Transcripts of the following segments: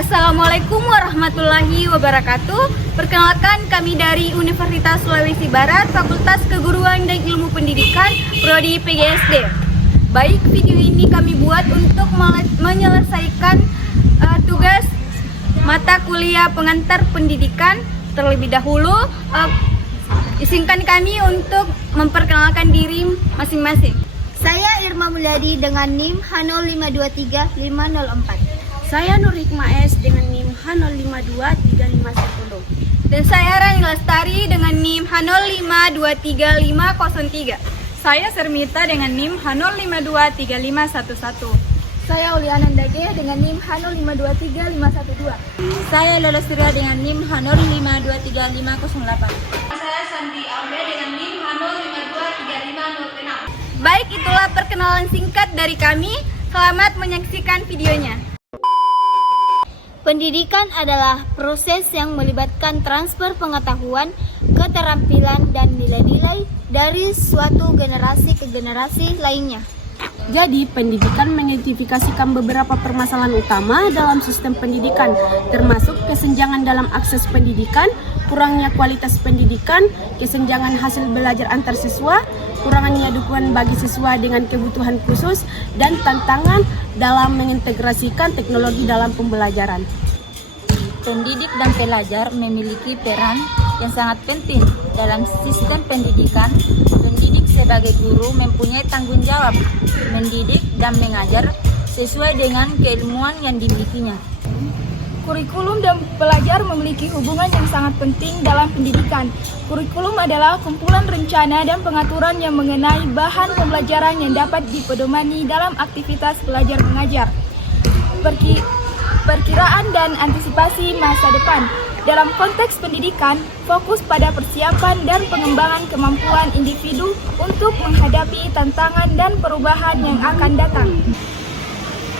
Assalamualaikum warahmatullahi wabarakatuh. Perkenalkan, kami dari Universitas Sulawesi Barat, Fakultas Keguruan dan Ilmu Pendidikan, Prodi PGSD. Baik, video ini kami buat untuk menyelesaikan tugas mata kuliah pengantar pendidikan. Terlebih dahulu, izinkan kami untuk memperkenalkan diri masing-masing. Saya Irma Mulyadi dengan NIM H0523504. Saya Nur Hikmah S dengan NIM H0523510. Dan saya Rani Lestari dengan NIM H0523503. Saya Sermita dengan NIM H0523511. Saya Uliana Dage dengan NIM H0523512. Saya Lelestiria dengan NIM H0523508. Saya Sandi Aulia dengan NIM H0523506. Baik, itulah perkenalan singkat dari kami. Selamat menyaksikan videonya. Pendidikan adalah proses yang melibatkan transfer pengetahuan, keterampilan, dan nilai-nilai dari suatu generasi ke generasi lainnya. Jadi, pendidikan mengidentifikasikan beberapa permasalahan utama dalam sistem pendidikan, termasuk kesenjangan dalam akses pendidikan, kurangnya kualitas pendidikan, kesenjangan hasil belajar antar siswa, kurangnya dukungan bagi siswa dengan kebutuhan khusus, dan tantangan dalam mengintegrasikan teknologi dalam pembelajaran. Pendidik dan pelajar memiliki peran yang sangat penting dalam sistem pendidikan. Pendidik sebagai guru mempunyai tanggung jawab mendidik dan mengajar sesuai dengan keilmuan yang dimilikinya. Kurikulum dan pelajar memiliki hubungan yang sangat penting dalam pendidikan. Kurikulum adalah kumpulan rencana dan pengaturan yang mengenai bahan pembelajaran yang dapat dipedomani dalam aktivitas belajar mengajar. Perkiraan dan antisipasi masa depan. Dalam konteks pendidikan, fokus pada persiapan dan pengembangan kemampuan individu untuk menghadapi tantangan dan perubahan yang akan datang.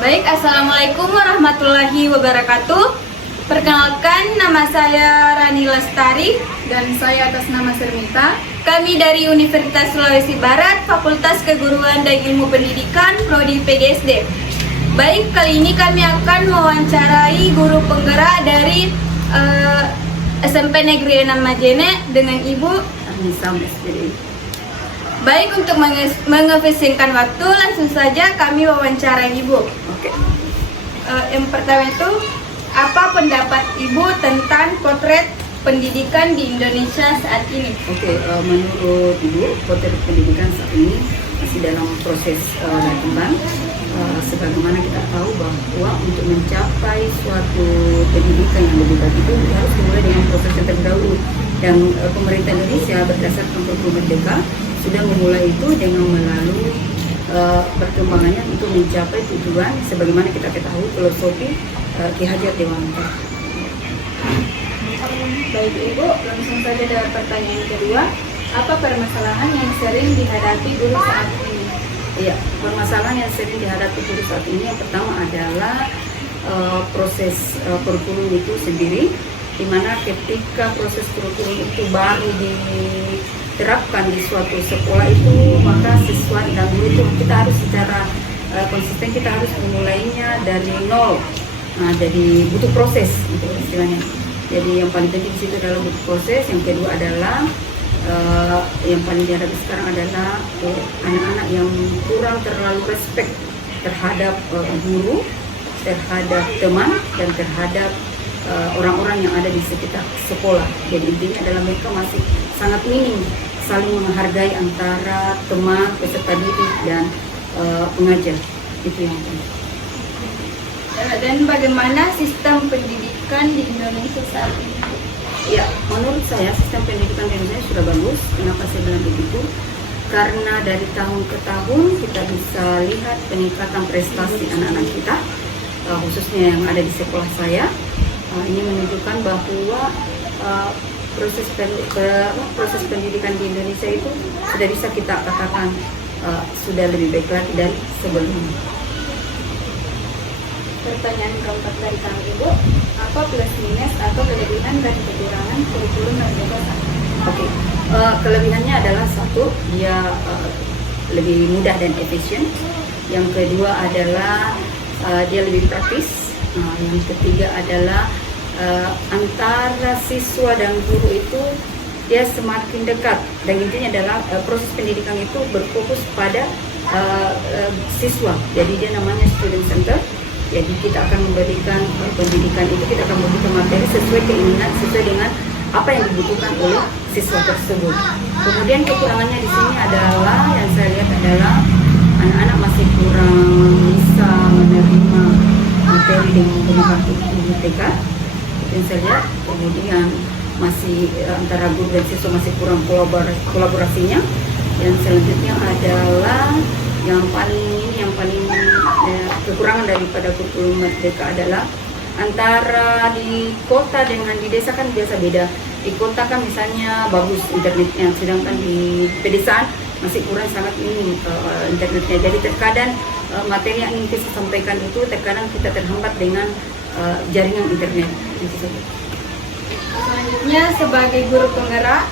Baik, Assalamualaikum warahmatullahi wabarakatuh. Perkenalkan, nama saya Rani Lestari. Dan saya atas nama Sermita. Kami dari Universitas Sulawesi Barat, Fakultas Keguruan dan Ilmu Pendidikan, Prodi PGSD. Baik, kali ini kami akan mewawancarai guru penggerak dari SMP Negeri 6 Majene dengan Ibu Anissa SPDI. Baik, untuk mengefisienkan waktu, langsung saja kami wawancarai Ibu. Oke. Yang pertama itu, apa pendapat Ibu tentang potret pendidikan di Indonesia saat ini? Oke, menurut Ibu, potret pendidikan saat ini masih dalam proses berkembang. Sebagaimana kita tahu bahwa untuk mencapai suatu pendidikan yang lebih baik itu harus dimulai dengan proses yang terdahulu. Dan pemerintah Indonesia berdasarkan Perpres Merdeka sudah memulai itu dengan melalui perkembangannya untuk mencapai tujuan sebagaimana kita ketahui filosofi Ki Hajar Dewantara. Baik Ibu, langsung saja dengan pertanyaan kedua. Apa permasalahan yang sering dihadapi guru saat ini? Iya, permasalahan yang sering dihadapi guru saat ini yang pertama adalah proses kurikulum itu sendiri, di mana ketika proses kurikulum itu baru diterapkan di suatu sekolah itu, maka siswa dan guru itu kita harus secara konsisten, kita harus memulainya dari nol. Nah, jadi butuh proses itu istilahnya. Jadi yang paling penting di situ adalah butuh proses. Yang kedua adalah yang paling dihadapi sekarang adalah anak-anak yang kurang terlalu respect terhadap guru, terhadap teman, dan terhadap orang-orang yang ada di sekitar sekolah. Jadi intinya adalah mereka masih sangat minim saling menghargai antara teman, peserta didik, dan pengajar. Itu yang penting. Dan bagaimana sistem pendidikan di Indonesia saat ini? Ya, menurut saya sistem pendidikan di Indonesia sudah bagus. Kenapa saya bilang begitu? Karena dari tahun ke tahun kita bisa lihat peningkatan prestasi anak-anak kita, khususnya yang ada di sekolah saya. Ini menunjukkan bahwa proses pendidikan di Indonesia itu sudah bisa kita katakan sudah lebih baik lagi dari sebelumnya. Pertanyaan keempat dari kami Ibu, apa plus minus atau kelebihan dan kekurangan kurikulum Merdeka saat ini? Oke, kelebihannya adalah satu, dia lebih mudah dan efisien. Yang kedua adalah dia lebih praktis. Nah, yang ketiga adalah antara siswa dan guru itu dia semakin dekat, dan intinya adalah proses pendidikan itu berfokus pada siswa. Jadi dia namanya student center. Jadi kita akan memberikan pendidikan itu, kita akan memberikan materi sesuai keinginan, sesuai dengan apa yang dibutuhkan oleh siswa tersebut. Kemudian kekurangannya di sini adalah yang saya lihat adalah anak-anak masih kurang bisa menerima materi dengan menggunakan UTK. Yang saya lihat, kemudian masih antara guru dan siswa masih kurang kolaborasinya. Yang selanjutnya adalah yang paling kekurangan daripada kurikulum Merdeka adalah antara di kota dengan di desa kan biasa beda. Di kota kan misalnya bagus internetnya, sedangkan di pedesaan masih kurang sangat minim internetnya. Jadi terkadang materi yang ingin kita sampaikan itu terkadang kita terhambat dengan jaringan internet. Selanjutnya, sebagai guru penggerak,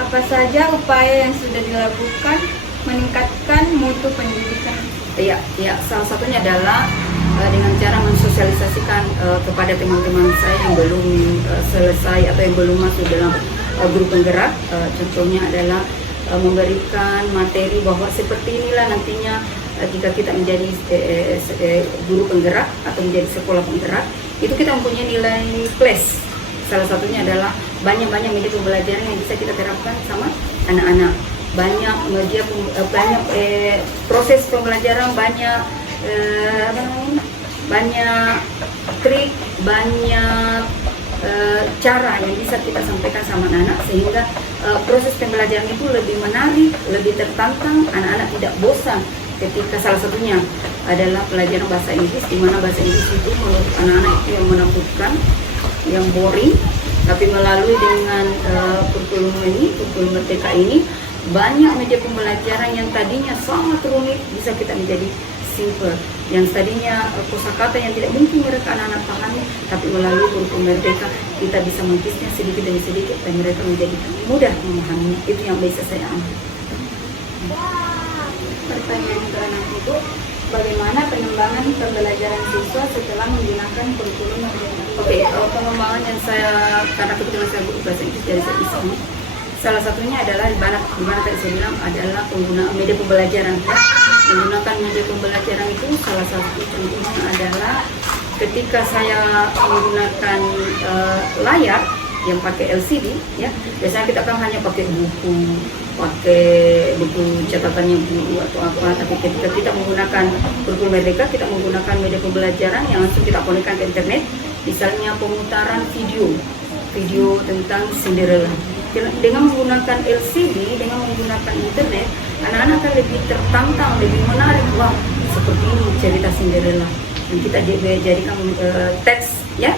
apa saja upaya yang sudah dilakukan meningkatkan mutu pendidikan? Ya, salah satunya adalah dengan cara mensosialisasikan kepada teman-teman saya yang belum selesai atau yang belum masuk dalam guru penggerak. Contohnya adalah memberikan materi bahwa seperti inilah nantinya jika kita menjadi guru penggerak atau menjadi sekolah penggerak, itu kita mempunyai nilai plus. Salah satunya adalah banyak media pembelajaran yang bisa kita terapkan sama anak-anak. Banyak media, banyak proses pembelajaran, banyak banyak trik, banyak cara yang bisa kita sampaikan sama anak-anak sehingga proses pembelajaran itu lebih menarik, lebih tertantang, anak-anak tidak bosan. Ketika salah satunya adalah pelajaran bahasa Inggris, di mana bahasa Inggris itu menurut anak-anak itu yang menakutkan, yang boring, tapi melalui dengan kurikulum Merdeka ini banyak media pembelajaran yang tadinya sangat rumit bisa kita menjadi simple. Yang tadinya kosakata yang tidak mungkin mereka anak-anak pahami, tapi melalui kurikulum Merdeka kita bisa mengkisnya sedikit demi sedikit dan mereka menjadi mudah memahaminya. Itu yang bisa saya ambil. Pertanyaan untuk anak ibu, bagaimana pengembangan pembelajaran siswa setelah menggunakan kurikulum Merdeka? Oke, pengembangan yang saya, karena kebetulan saya guru bahasa Inggris dari saya bisa, salah satunya adalah di mana tadi saya bilang adalah penggunaan media pembelajaran. Menggunakan media pembelajaran itu salah satu contohnya adalah ketika saya menggunakan layar yang pakai LCD, ya biasanya kita kan hanya pakai buku catatannya guru atau apa, tapi ketika kita menggunakan kurikulum Merdeka, kita menggunakan media pembelajaran yang langsung kita konekkan ke internet, misalnya pemutaran video tentang Cinderella. Dengan menggunakan LCD, dengan menggunakan internet, anak-anak akan lebih tertantang, lebih menarik. Wah, seperti ini cerita Cinderella. Dan kita jadikan teks, ya,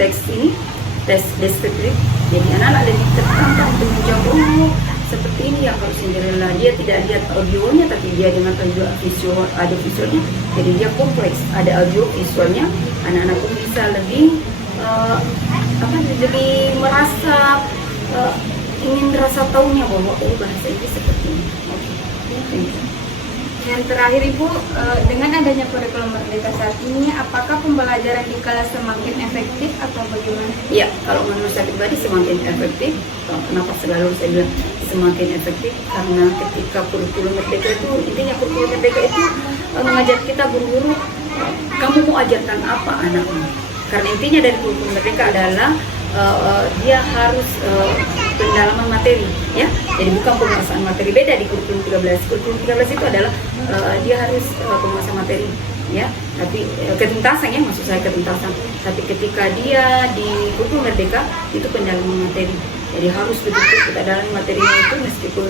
teks ini, teks deskriptif. Jadi anak-anak lebih tertantang untuk menjawab, seperti ini ya kalau Cinderella. Dia tidak lihat audionya, tapi dia dengan audio visual, ada visualnya. Jadi dia kompleks, ada audio visualnya. Anak-anak pun bisa lebih jadi merasa ingin rasa tahunya bahwa bahasa Inggris seperti ini. Yang terakhir Ibu, dengan adanya kurikulum Merdeka saat ini, apakah pembelajaran di kelas semakin efektif atau bagaimana? Ya, kalau menurut saya pribadi semakin efektif. Kenapa selalu saya bilang semakin efektif? Karena ketika kurikulum Merdeka itu, intinya kurikulum Merdeka itu mengajar kita guru-guru, kamu mau ajarkan apa anakmu? Karena intinya dari kurikulum Merdeka adalah dia harus pendalaman materi, ya. Jadi bukan penguasaan materi. Beda di kurikulum 13. Kurikulum 13 itu adalah dia harus penguasaan materi, ya. Tapi ketuntasan, ya, maksud saya ketuntasan. Tapi ketika dia di kurikulum Merdeka itu pendalaman materi. Jadi harus betul-betul kita dalami materinya itu meskipun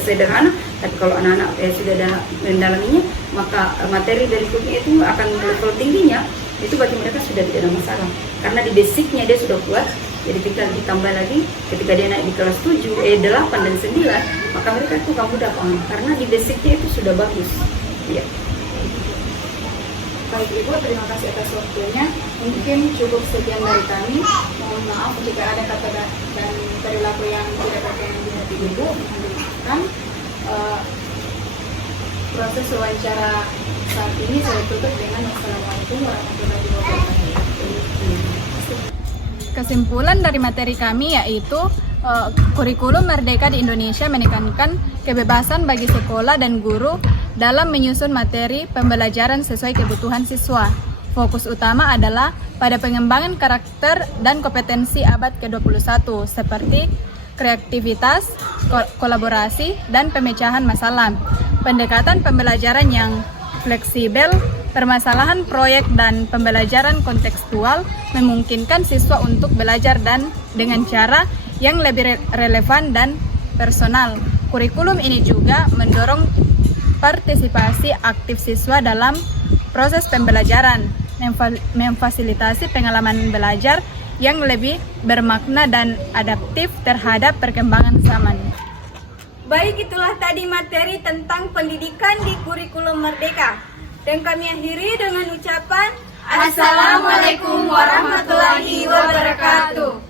sederhana, tapi kalau anak-anak sudah ada mendalaminya, maka materi dari kurikulum itu akan level tingginya. Itu bagi mereka sudah tidak ada masalah karena di basicnya dia sudah kuat. Jadi kita ditambah lagi ketika dia naik di kelas 7, 8 dan 9, maka mereka itu kamu udah paham karena di basicnya itu sudah bagus, ya. Baik Ibu, terima kasih atas waktunya. Mungkin cukup sekian dari kami. Mohon maaf jika ada kata dan perilaku yang tidak berkenan di hati Ibu. proses wawancara saat ini saya tutup dengan Assalamualaikum warahmatullahi wabarakatuh. Kesimpulan dari materi kami yaitu kurikulum Merdeka di Indonesia menekankan kebebasan bagi sekolah dan guru dalam menyusun materi pembelajaran sesuai kebutuhan siswa. Fokus utama adalah pada pengembangan karakter dan kompetensi abad ke-21 seperti kreativitas, kolaborasi, dan pemecahan masalah. Pendekatan pembelajaran yang fleksibel, permasalahan proyek, dan pembelajaran kontekstual memungkinkan siswa untuk belajar dan dengan cara yang lebih relevan dan personal. Kurikulum ini juga mendorong partisipasi aktif siswa dalam proses pembelajaran, memfasilitasi pengalaman belajar yang lebih bermakna dan adaptif terhadap perkembangan zaman. Baik, itulah tadi materi tentang pendidikan di kurikulum Merdeka. Dan kami akhiri dengan ucapan Assalamualaikum warahmatullahi wabarakatuh.